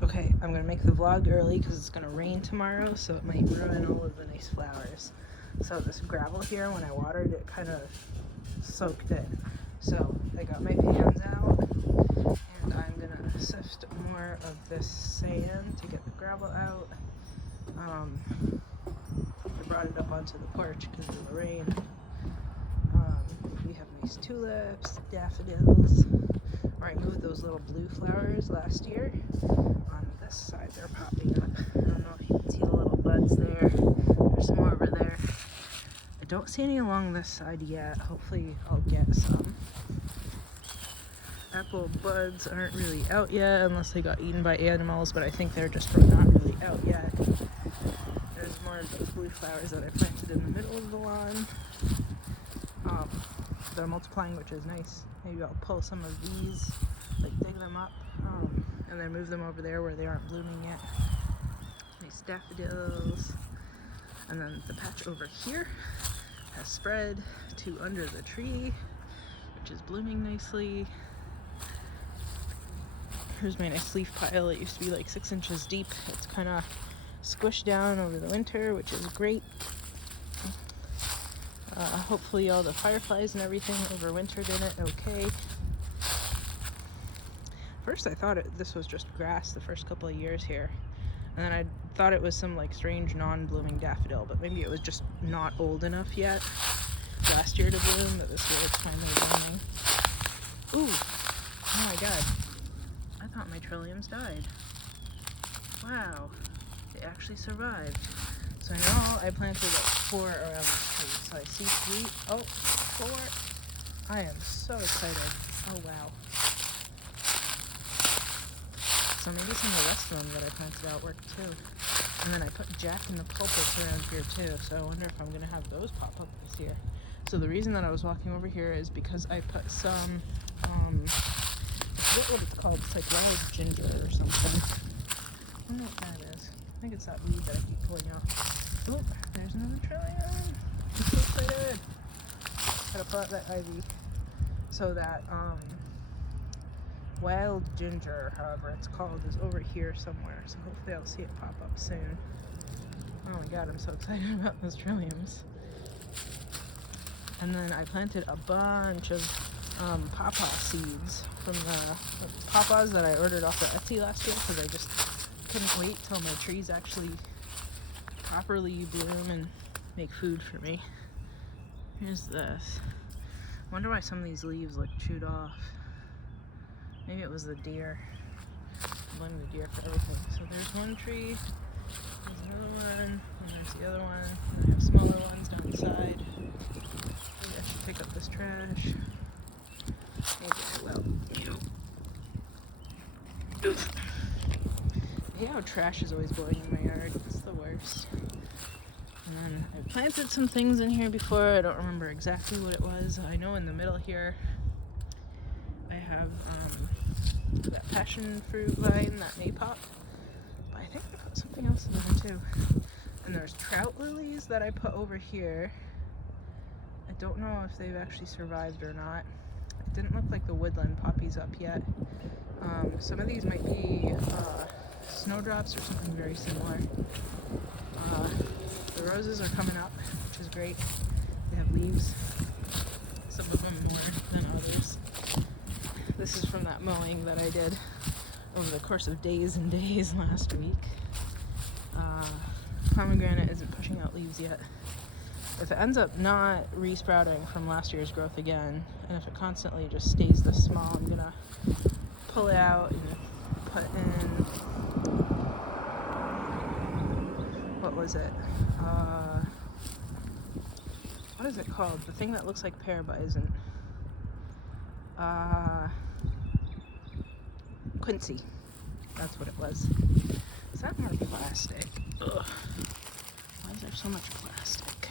Okay, I'm gonna make the vlog early because it's gonna rain tomorrow, so it might ruin all of the nice flowers. So this gravel here, when I watered it, kind of soaked in. So I got my pans out, and I'm gonna sift more of this sand to get the gravel out. I brought it up onto the porch because of the rain. We have nice tulips, daffodils. I moved those little blue flowers last year. On this side they're popping up. I don't know if you can see the little buds there. There's some over there. I don't see any along this side yet. Hopefully I'll get some. Apple buds aren't really out yet unless they got eaten by animals, but I think they're just not really out yet. There's more of those blue flowers that I planted in the middle of the lawn. They're multiplying, which is nice. Maybe I'll pull some of these, like dig them up, and then move them over there where they aren't blooming yet. Nice daffodils. And then the patch over here has spread to under the tree, which is blooming nicely. Here's my nice leaf pile. It used to be like 6 inches deep. It's kind of squished down over the winter, which is great. Hopefully all the fireflies and everything overwintered in it okay. First I thought this was just grass the first couple of years here, and then I thought it was some like strange non-blooming daffodil, but maybe it was just not old enough yet last year to bloom, that this year it's finally blooming. Ooh, oh my god, I thought my trilliums died. Wow, they actually survived. So now I planted like 4 around the tree. So I see 3. Oh, 4. I am so excited. Oh wow. So maybe some of the rest of them that I planted out worked too. And then I put jack in the pulpits around here too. So I wonder if I'm gonna have those pop up this year. So the reason that I was walking over here is because I put some, I forget what it's called. It's like wild ginger or something. I don't know what that is. I think it's that weed that I keep pulling out. Oh, there's another trillium. I'm so excited. Gotta pull out that ivy. So that wild ginger, however it's called, is over here somewhere. So hopefully I'll see it pop up soon. Oh my god, I'm so excited about those trilliums. And then I planted a bunch of pawpaw seeds from the pawpaws that I ordered off of Etsy last year because I just couldn't wait till my trees actually properly bloom and make food for me. Here's this. Wonder why some of these leaves look chewed off. Maybe it was the deer. I blame the deer for everything. So there's one tree, there's another one, and there's the other one. And I have smaller ones down the side. Maybe I should pick up this trash. Maybe I will. Oof. Yeah, how trash is always blowing in my yard. It's the worst. And then I planted some things in here before. I don't remember exactly what it was. I know in the middle here I have that passion fruit vine that may pop. But I think I put something else in there too. And there's trout lilies that I put over here. I don't know if they've actually survived or not. It didn't look like the woodland poppies up yet. Some of these might be snowdrops or something very similar. The roses are coming up, which is great. They have leaves, some of them more than others. This is from that mowing that I did over the course of days and days last week. Pomegranate isn't pushing out leaves yet. If it ends up not resprouting from last year's growth again, and if it constantly just stays this small, I'm gonna pull it out and put in, what was it? What is it called? The thing that looks like pear but isn't. Quincy. That's what it was. Is that more plastic? Ugh. Why is there so much plastic?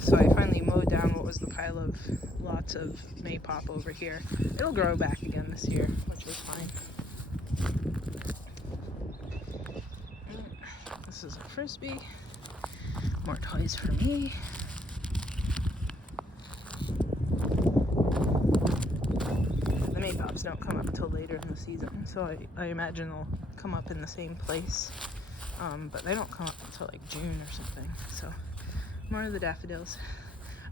So I finally mowed down what was the pile of lots of maypop over here. It'll grow back again this year, which is fine. This is a frisbee. More toys for me. The maypops don't come up until later in the season. season, so I imagine they'll come up in the same place. But they don't come up until like June or something. So more of the daffodils.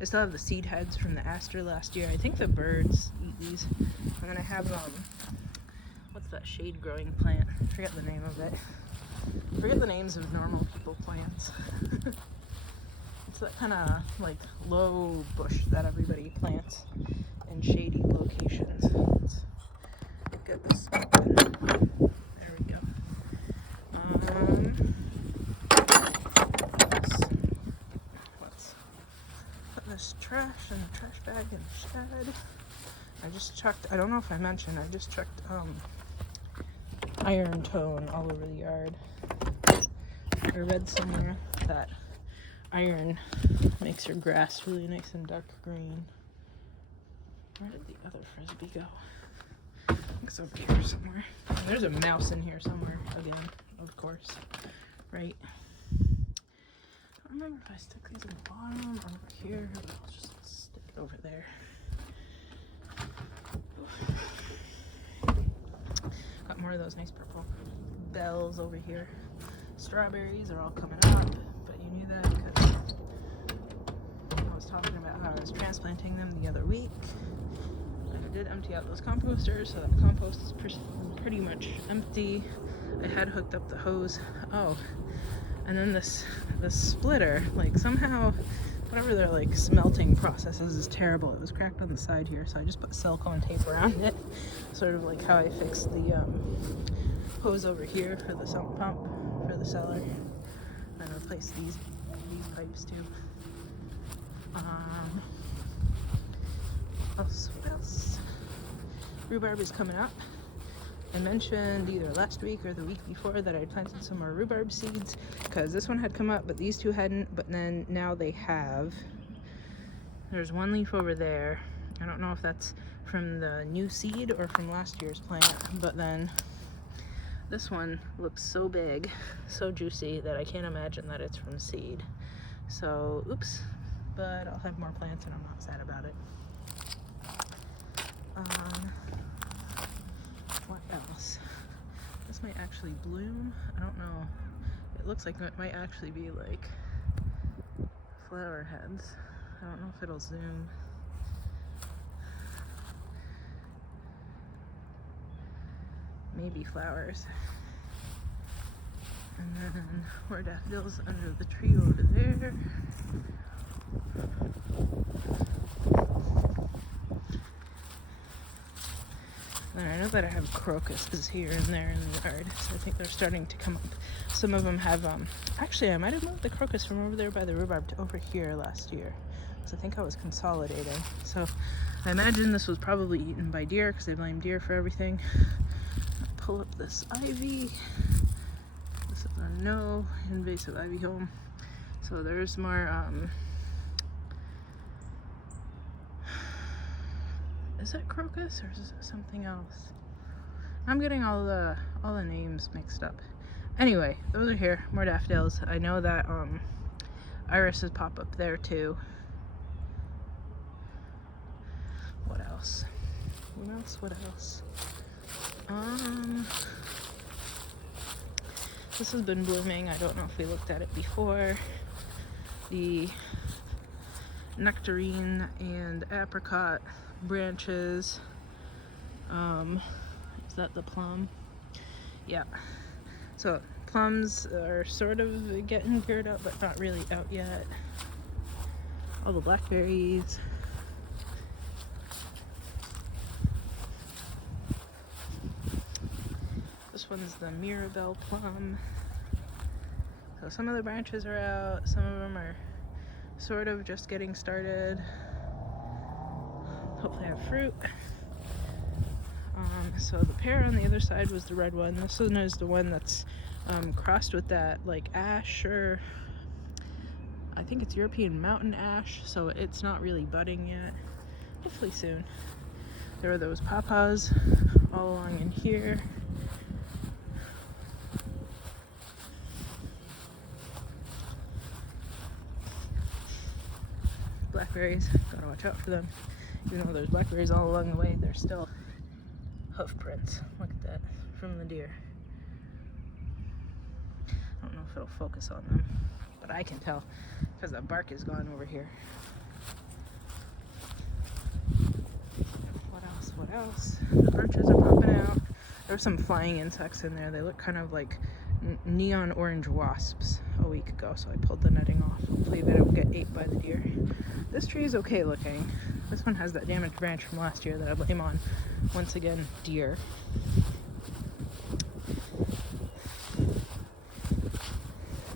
I still have the seed heads from the aster last year. I think the birds eat these. And then I have what's that shade growing plant? I forget the name of it. I forget the names of normal people plants. It's that kind of like low bush that everybody plants in shady locations. Let's get this open. There we go. Let's put this trash in the trash bag in the shed. I just checked, I don't know if I mentioned, I just checked iron tone all over the yard. I read somewhere that iron makes your grass really nice and dark green. Where did the other frisbee go? I think it's over here somewhere. And there's a mouse in here somewhere again, of course. Right? I don't remember if I stick these in the bottom or over here, but I'll just stick it over there. Got more of those nice purple bells over here. Strawberries are all coming up, but you knew that because I was talking about how I was transplanting them the other week. And I did empty out those composters, so that compost is pretty much empty. I had hooked up the hose. Oh, and then this splitter, like somehow, whatever their like smelting process is terrible. It was cracked on the side here, so I just put silicone tape around it, sort of like how I fixed the hose over here for the sump pump for the cellar, and replaced these pipes too. What else? Rhubarb is coming up. I mentioned either last week or the week before that I planted some more rhubarb seeds because this one had come up, but these two hadn't. But then now they have. There's one leaf over there. I don't know if that's from the new seed or from last year's plant, but then this one looks so big, so juicy that I can't imagine that it's from seed. So, oops, but I'll have more plants and I'm not sad about it. What else? This might actually bloom. I don't know. It looks like it might actually be like flower heads. I don't know if it'll zoom. Maybe flowers. And then more daffodils under the tree over there. And I know that I have crocuses here and there in the yard, so I think they're starting to come up. Some of them have, actually I might have moved the crocus from over there by the rhubarb to over here last year. So I think I was consolidating. So I imagine this was probably eaten by deer because they blame deer for everything. I'll pull up this ivy. This is a no invasive ivy home. So there's more, is that crocus or is it something else? I'm getting all the names mixed up. Anyway, those are here, more daffodils. I know that irises pop up there too. What else? What else? This has been blooming. I don't know if we looked at it before. The nectarine and apricot branches. Is that the plum? Yeah. So plums are sort of getting geared up, but not really out yet. All the blackberries. This one's the Mirabelle plum. So some of the branches are out, some of them are sort of just getting started. Hopefully have fruit. So the pear on the other side was the red one. This one is the one that's crossed with that like ash, or I think it's European mountain ash, so it's not really budding yet. Hopefully soon. There are those pawpaws all along in here. Blackberries, gotta watch out for them. Even though there's blackberries all along the way, they're still hoof prints. Look at that, from the deer. I don't know if it'll focus on them, but I can tell because the bark is gone over here. What else? The birches are popping out. There were some flying insects in there. They look kind of like neon orange wasps a week ago, so I pulled the netting off. Hopefully they don't get ate by the deer. This tree is okay looking. This one has that damaged branch from last year that I blame on, once again, deer.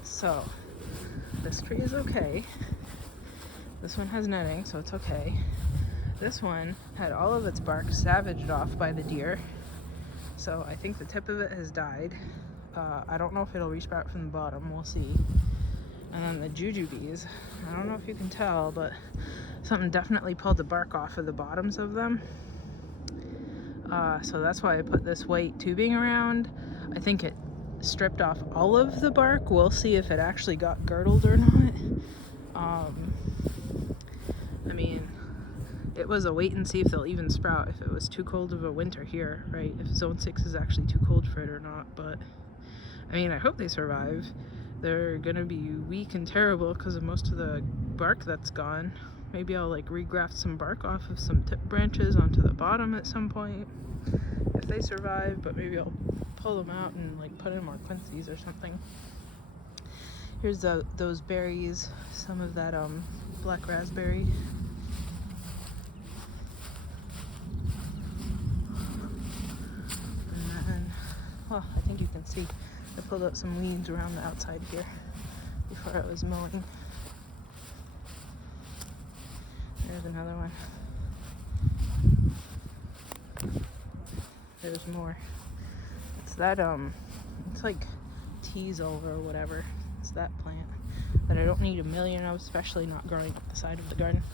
So, this tree is okay. This one has netting, so it's okay. This one had all of its bark savaged off by the deer, so I think the tip of it has died. I don't know if it'll resprout from the bottom, we'll see. And then the jujubes, I don't know if you can tell, but something definitely pulled the bark off of the bottoms of them. So that's why I put this white tubing around. I think it stripped off all of the bark. We'll see if it actually got girdled or not. I mean, it was a wait and see if they'll even sprout if it was too cold of a winter here, right? If zone 6 is actually too cold for it or not. But I mean, I hope they survive. They're gonna be weak and terrible because of most of the bark that's gone. Maybe I'll like regraft some bark off of some tip branches onto the bottom at some point if they survive, but maybe I'll pull them out and like put in more quinces or something. Here's those berries, some of that black raspberry. And then, well, I think you can see I pulled out some weeds around the outside here before I was mowing. There's another one. There's more. It's that it's like teasel or whatever. It's that plant that I don't need a million of, especially not growing up the side of the garden.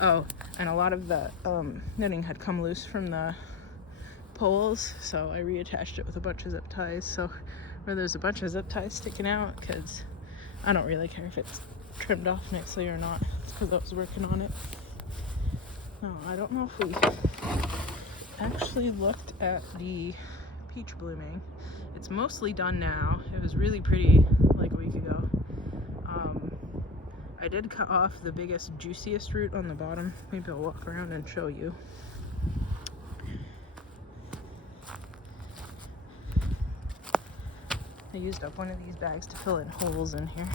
Oh, and a lot of the netting had come loose from the poles, so I reattached it with a bunch of zip ties. So where there's a bunch of zip ties sticking out, because I don't really care if it's trimmed off nicely or not. It's because I was working on it. No, I don't know if we actually looked at the peach blooming. It's mostly done now. It was really pretty like a week ago. I did cut off the biggest, juiciest root on the bottom. Maybe I'll walk around and show you. I used up one of these bags to fill in holes in here.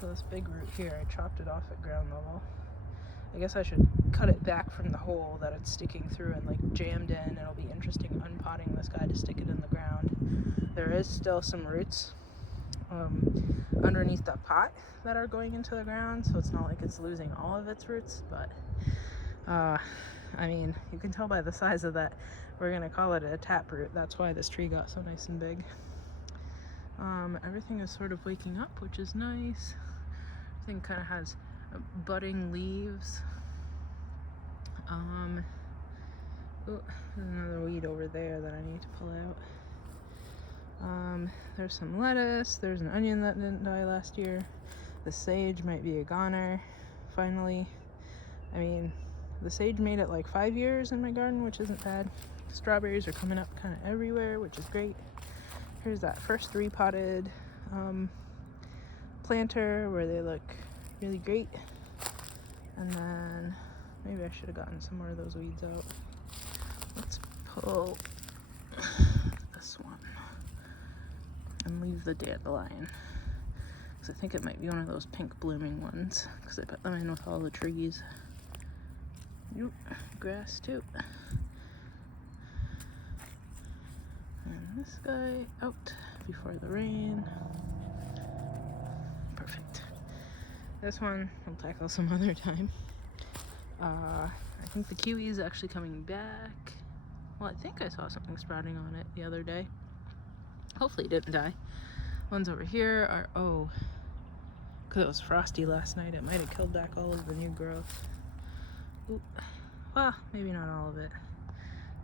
So this big root here, I chopped it off at ground level. I guess I should cut it back from the hole that it's sticking through and like jammed in. It'll be interesting unpotting this guy to stick it in the ground. There is still some roots underneath the pot that are going into the ground, so it's not like it's losing all of its roots, but I mean, you can tell by the size of that, we're gonna call it a taproot. That's why this tree got so nice and big. Everything is sort of waking up, which is nice. Everything kind of has budding leaves. Oh, there's another weed over there that I need to pull out. There's some lettuce. There's an onion that didn't die last year. The sage might be a goner, finally. I mean, the sage made it like 5 years in my garden, which isn't bad. Strawberries are coming up kind of everywhere, which is great. Here's that first repotted planter where they look really great. And then maybe I should have gotten some more of those weeds out. Let's pull this one and leave the dandelion, because I think it might be one of those pink blooming ones, because I put them in with all the trees. Yep, grass too. And this guy out before the rain. Perfect. This one we'll tackle some other time. I think the kiwi is actually coming back. Well, I think I saw something sprouting on it the other day. Hopefully it didn't die. Ones over here are, oh, because it was frosty last night, it might have killed back all of the new growth. Ooh. Well, maybe not all of it.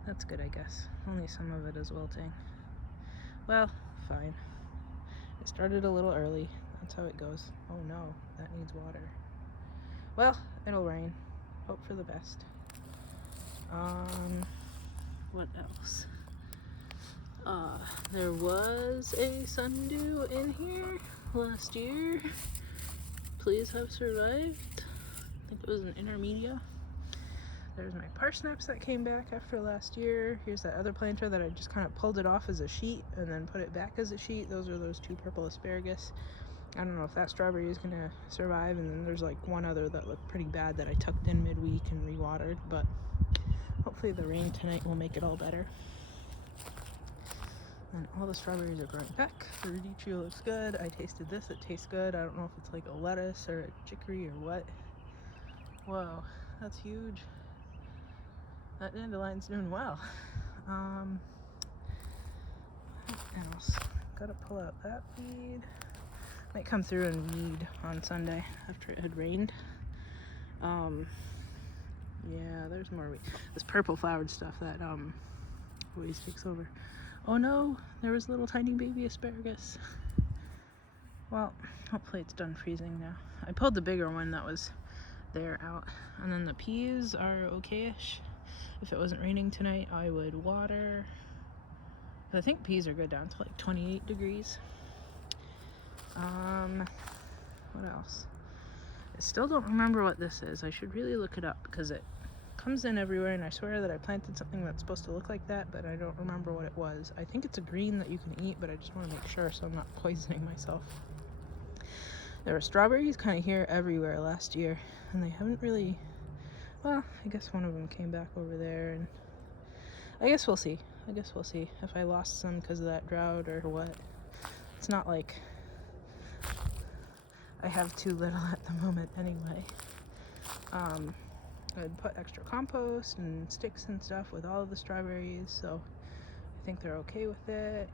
That's good, I guess. Only some of it is wilting. Well, fine. It started a little early. That's how it goes. Oh no, that needs water. Well, it'll rain. Hope for the best. What else? There was a sundew in here last year. Please have survived. I think it was an intermedia. There's my parsnips that came back after last year. Here's that other planter that I just kind of pulled it off as a sheet and then put it back as a sheet. Those are those 2 purple asparagus. I don't know if that strawberry is gonna survive, and then there's like one other that looked pretty bad that I tucked in midweek and rewatered, but hopefully the rain tonight will make it all better. And all the strawberries are growing back. The radicchio looks good. I tasted this, it tastes good. I don't know if it's like a lettuce or a chicory or what. Whoa, that's huge. That dandelion's doing well. What else? Gotta pull out that weed. Might come through and weed on Sunday after it had rained. Yeah, there's more weed. This purple flowered stuff that always takes over. Oh no, there was little tiny baby asparagus. Well, hopefully it's done freezing now. I pulled the bigger one that was there out. And then the peas are okay-ish. If it wasn't raining tonight, I would water. I think peas are good down to like 28 degrees. What else? I still don't remember what this is. I should really look it up because it comes in everywhere, and I swear that I planted something that's supposed to look like that, but I don't remember what it was. I think it's a green that you can eat, but I just want to make sure so I'm not poisoning myself. There were strawberries kind of here everywhere last year, and they haven't really, well, I guess one of them came back over there, and I guess we'll see. I guess we'll see if I lost some because of that drought or what. It's not like I have too little at the moment anyway. I'd put extra compost and sticks and stuff with all of the strawberries, so I think they're okay with it.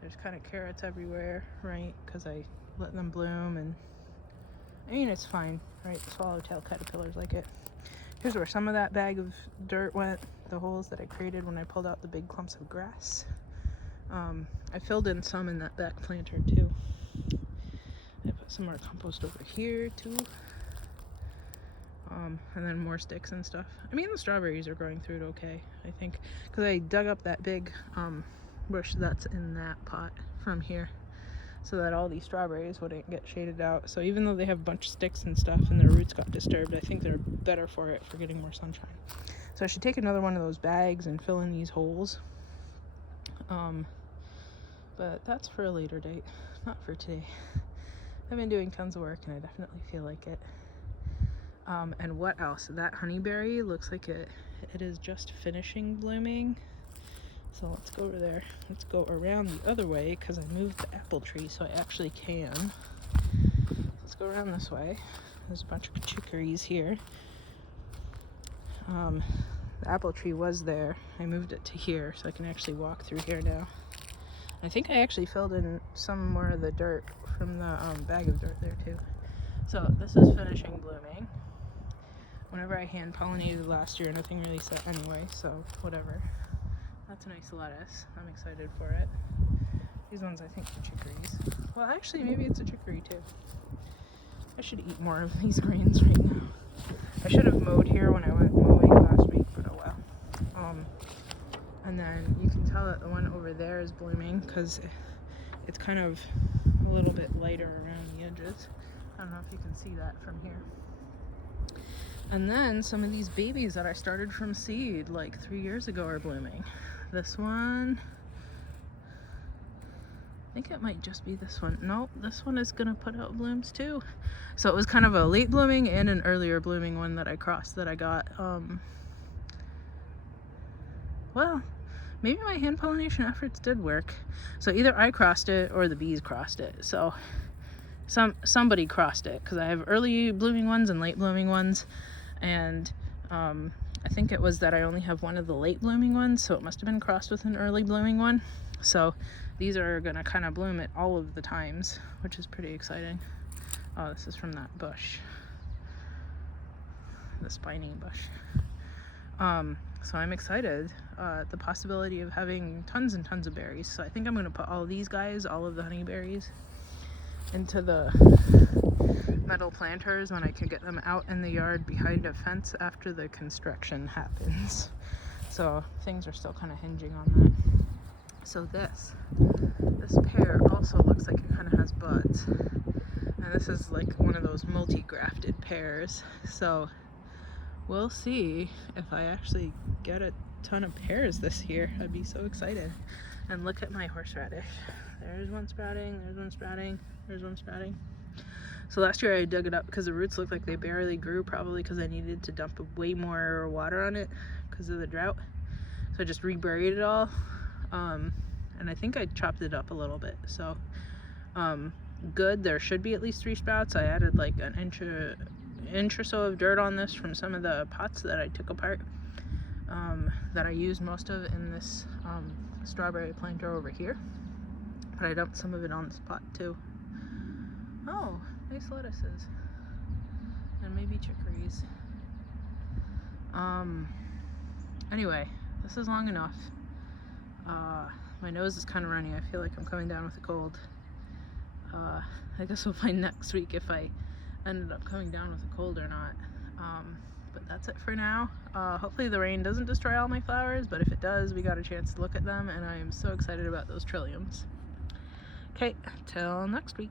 There's kind of carrots everywhere, right? Because I let them bloom, and I mean, it's fine, right? The swallowtail caterpillars like it. Here's where some of that bag of dirt went, the holes that I created when I pulled out the big clumps of grass. I filled in some in that back planter too. I put some more compost over here too. And then more sticks and stuff. I mean, the strawberries are growing through it okay, I think, because I dug up that big bush that's in that pot from here so that all these strawberries wouldn't get shaded out. So even though they have a bunch of sticks and stuff and their roots got disturbed, I think they're better for it for getting more sunshine. So I should take another one of those bags and fill in these holes. But that's for a later date, not for today. I've been doing tons of work and I definitely feel like it. And what else? That honeyberry looks like it is just finishing blooming. So let's go over there. Let's go around the other way because I moved the apple tree so I actually can. Let's go around this way. There's a bunch of chicories here. The apple tree was there. I moved it to here so I can actually walk through here now. I think I actually filled in some more of the dirt from the bag of dirt there too. So this is finishing blooming. Whenever I hand pollinated last year, nothing really set anyway, so whatever. That's a nice lettuce. I'm excited for it. These ones I think are chicories. Well, actually, maybe it's a chicory too. I should eat more of these greens right now. I should have mowed here when I went mowing last week, but oh well. And then you can tell that the one over there is blooming because it's kind of a little bit lighter around the edges. I don't know if you can see that from here. And then some of these babies that I started from seed like 3 years ago are blooming. This one, I think it might just be this one. Nope, this one is gonna put out blooms too. So it was kind of a late blooming and an earlier blooming one that I crossed that I got. Well, maybe my hand pollination efforts did work. So either I crossed it or the bees crossed it. So somebody crossed it because I have early blooming ones and late blooming ones. And I think it was that I only have one of the late blooming ones, so it must have been crossed with an early blooming one. So these are gonna kind of bloom at all of the times, which is pretty exciting. Oh, this is from that bush, the spiny bush. So I'm excited at the possibility of having tons and tons of berries. So I think I'm gonna put all of these guys, all of the honeyberries, into the metal planters when I can get them out in the yard behind a fence after the construction happens. So things are still kind of hinging on that. So this pear also looks like it kind of has buds. And this is like one of those multi-grafted pears. So we'll see if I actually get a ton of pears this year. I'd be so excited. And look at my horseradish. There's one sprouting, there's one sprouting, there's one sprouting. So last year I dug it up because the roots looked like they barely grew, probably because I needed to dump way more water on it because of the drought. So I just reburied it all. And I think I chopped it up a little bit. So good, there should be at least 3 sprouts. I added like an inch or so of dirt on this from some of the pots that I took apart, that I used most of in this strawberry planter over here. But I dumped some of it on this pot too. Oh, nice lettuces. And maybe chicories. Anyway, this is long enough. My nose is kind of runny. I feel like I'm coming down with a cold. I guess we'll find next week if I ended up coming down with a cold or not. But that's it for now. Hopefully the rain doesn't destroy all my flowers, but if it does, we got a chance to look at them, and I am so excited about those trilliums. Okay, till next week.